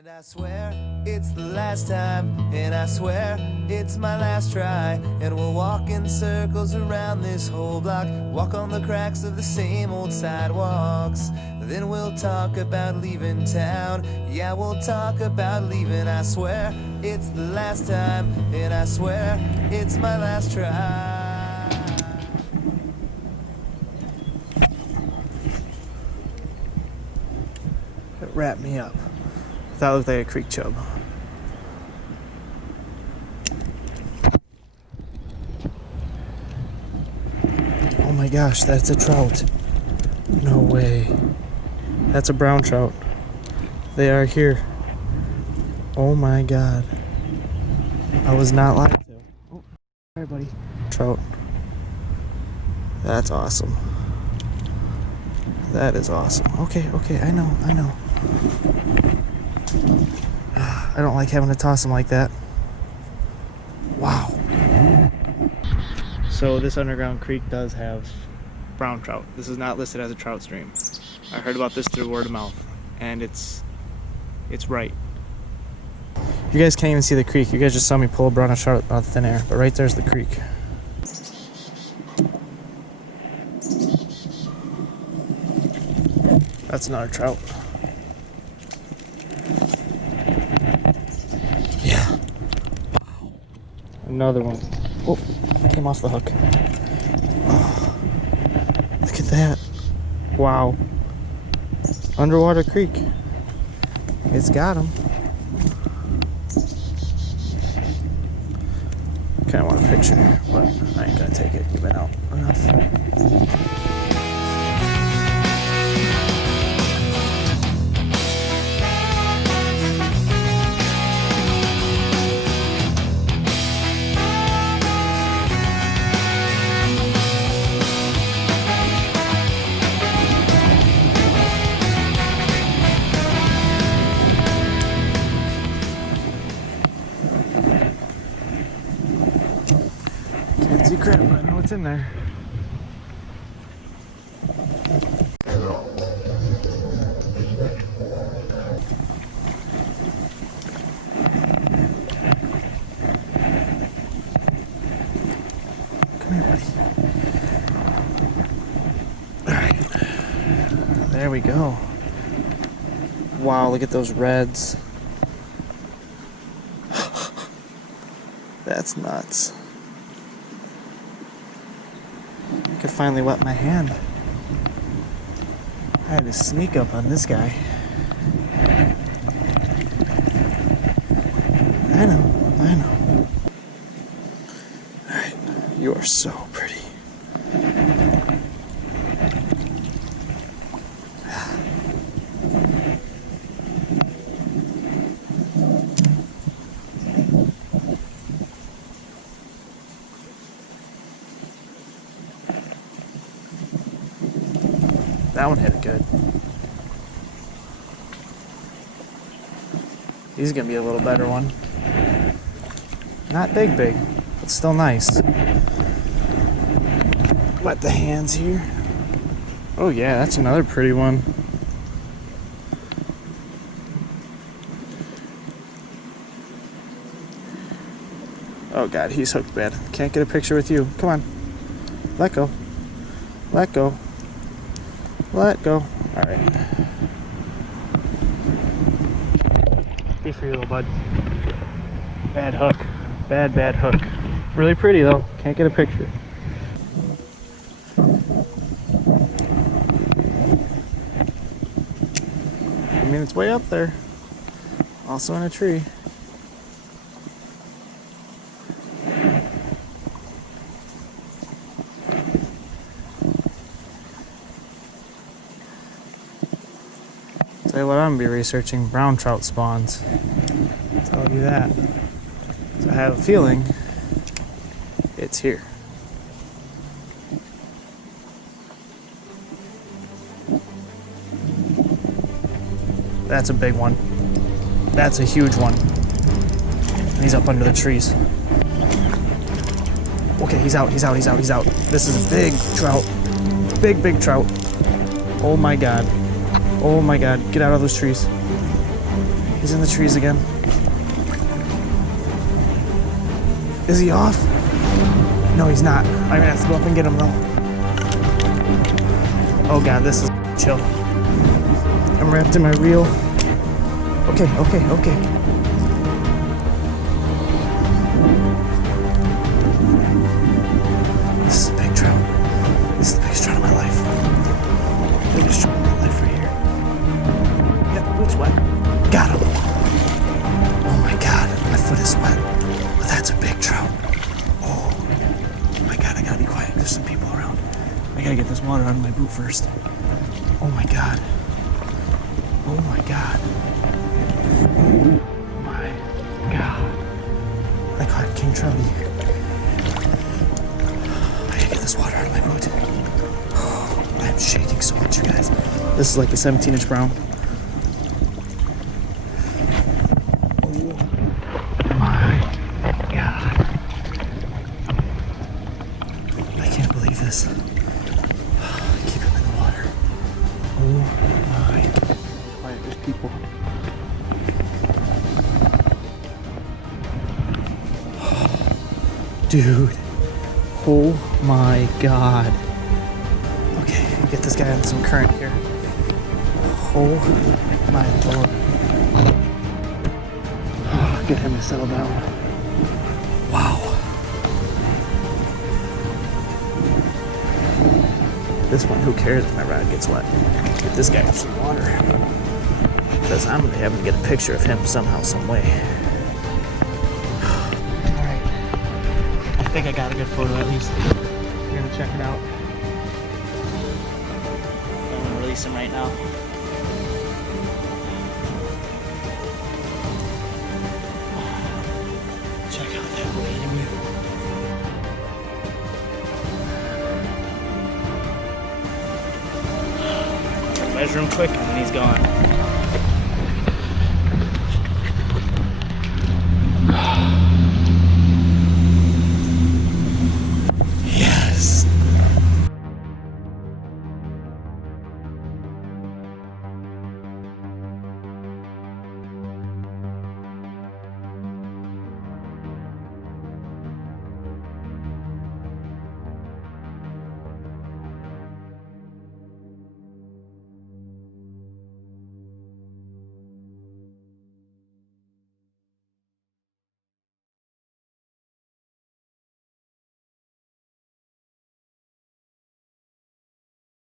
And I swear it's the last time, and I swear it's my last try. And we'll walk in circles around this whole block, walk on the cracks of the same old sidewalks. Then we'll talk about leaving town. Yeah, we'll talk about leaving. I swear it's the last time, and I swear it's my last try. It wrapped me up. That looked like a creek chub. Oh my gosh, that's a trout. No way. That's a brown trout. They are here. Oh my god. I was not lied to. Oh, sorry buddy. Trout. That's awesome. That is awesome. Okay, I know. I don't like having to toss them like that. Wow. So this underground creek does have brown trout. This is not listed as a trout stream. I heard about this through word of mouth, and it's right. You guys can't even see the creek. You guys just saw me pull a brown trout out of thin air, but right there's the creek. That's another trout. Yeah. Wow. Another one. Oh, came off the hook. Oh, look at that. Wow. Underwater creek. It's got him. Kinda want a picture, but I ain't gonna take it. You've been out enough. Can't see crap, but I know it's in there. Come here, buddy. Alright. There we go. Wow, look at those reds. That's nuts. I could finally wet my hand. I had to sneak up on this guy. I know. Alright, you are so pretty. That one hit it good. He's gonna be a little better one. Not big, but still nice. Wet the hands here. Oh yeah, that's another pretty one. Oh god, he's hooked bad. Can't get a picture with you. Come on. Let go. Let go. Let go. Alright. Be for you, little bud. Bad hook. Bad hook. Really pretty though. Can't get a picture. I mean, it's way up there. Also in a tree. Tell you what I'm gonna be researching, brown trout spawns. I'll tell you that. So I have a feeling it's here. That's a big one. That's a huge one. And he's up under the trees. Okay, he's out. This is a big trout. Big trout. Oh my god. Oh my god, get out of those trees. He's in the trees again. Is he off? No, he's not. I'm gonna have to go up and get him though. Oh god, this is chill. I'm wrapped in my reel. Okay. This is a big trout. This is the biggest trout of my life. Biggest trout of my life right here. Yep, it's wet. Got him. Oh my god, my foot is wet. But that's a big trout. Oh my god, I gotta be quiet. There's some people around. I gotta get this water out of my boot first. Oh my god. Oh my god. Oh my god. I caught King Trouty. I gotta get this water out of my boot. Oh, I'm shaking so much, you guys. This is like a 17-inch brown. Oh my god. I can't believe this. Keep him in the water. Oh my. Quiet, there's people. Dude. Oh my god. Okay, get this guy on some current here. Oh my lord. Get him to settle down. Wow. This one, who cares if my rod gets wet? Get this guy some water. Because I'm going to have to get a picture of him somehow, some way. Alright. I think I got a good photo at least. We're going to check it out. I'm going to release him right now. Check out that way. Measure him quick and then he's gone.